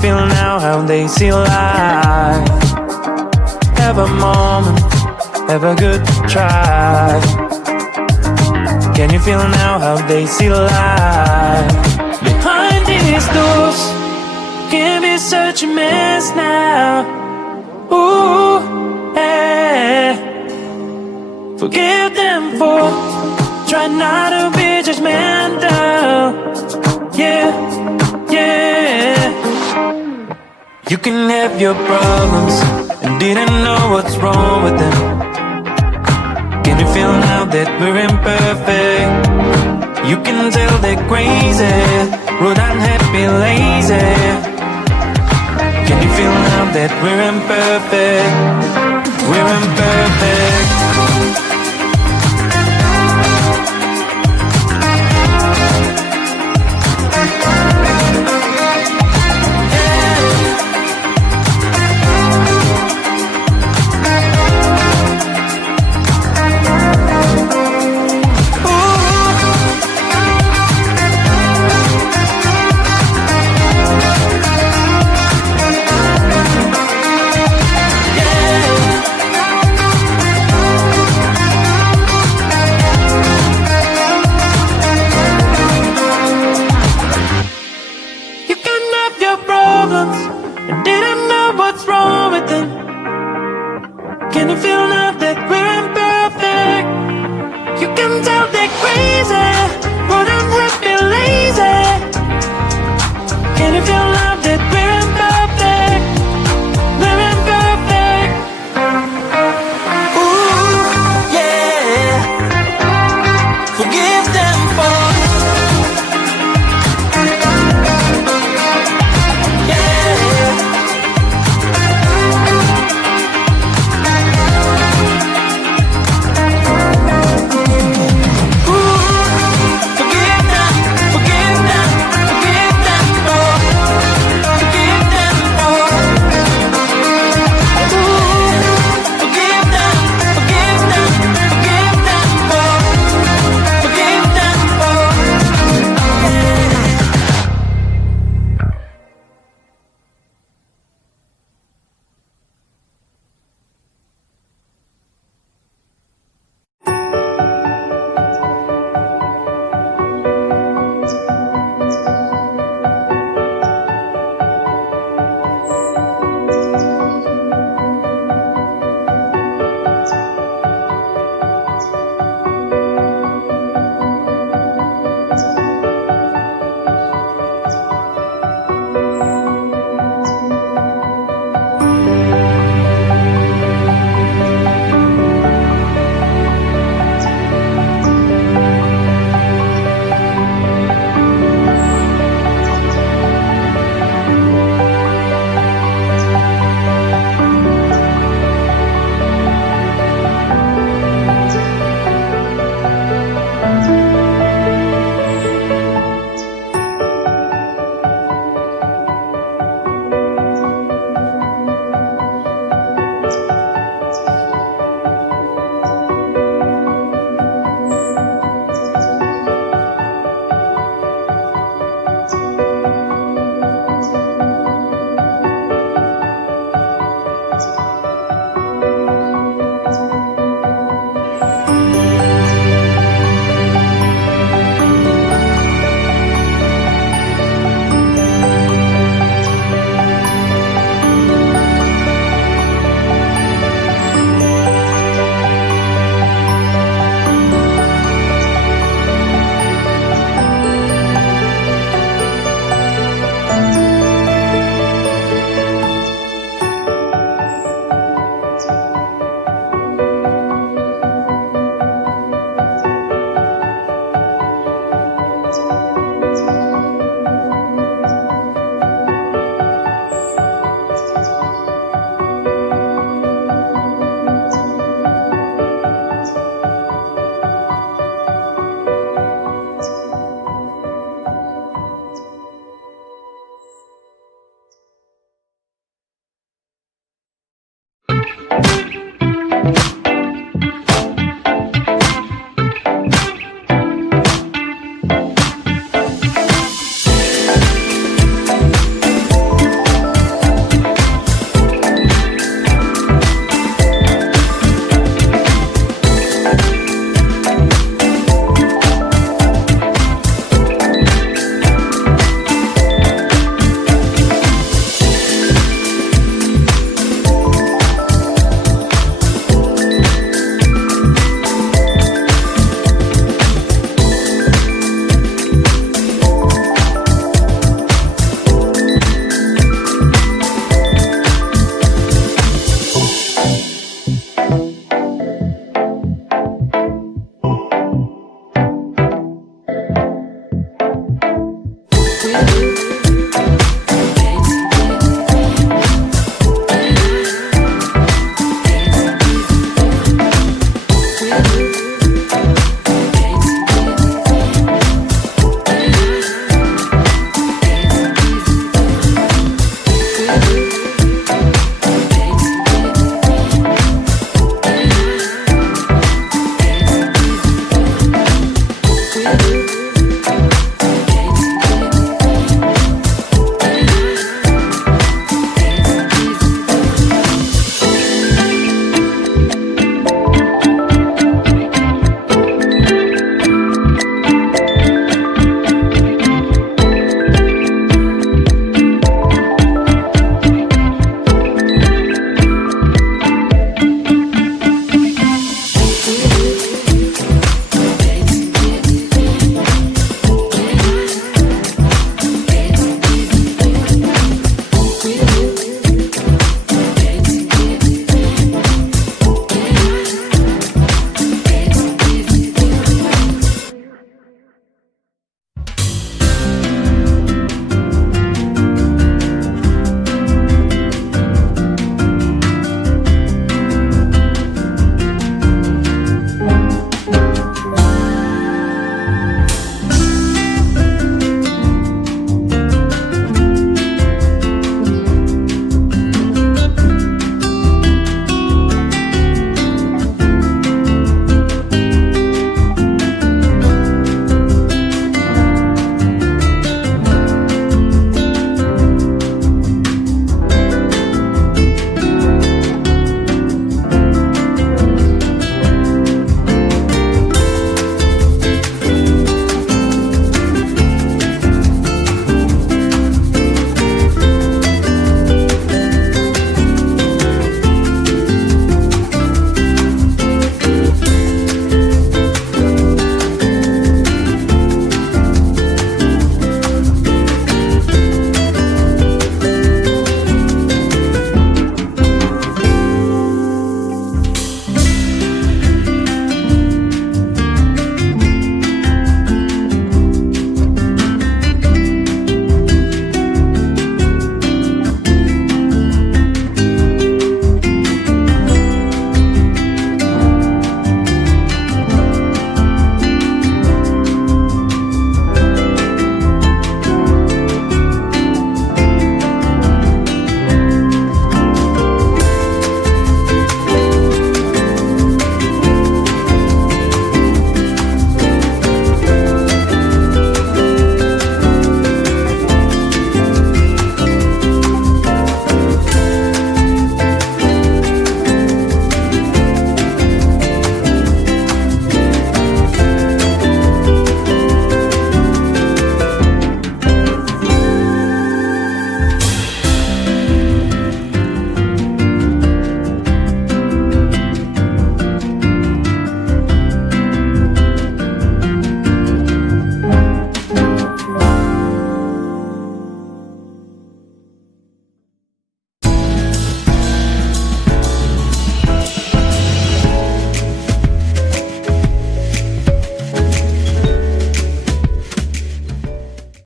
feel now how they see life? Have a moment, have a good try. Can you feel now how they see life? Behind these doors can be such a mess now. Ooh, yeah. Forgive them for trying not to be judgmental. Yeah, yeah. You can have your problems and didn't know what's wrong with them. Can you feel now that we're imperfect? You can tell they're crazy, rude, unhappy, lazy. Can you feel now that we're imperfect? We're imperfect. And didn't know what's wrong with them. Can you feel now that we're imperfect? You can tell they're crazy, rude, unhappy, lazy. Can you feel now that we're imperfect? We're imperfect. Ooh, yeah. Forgive them for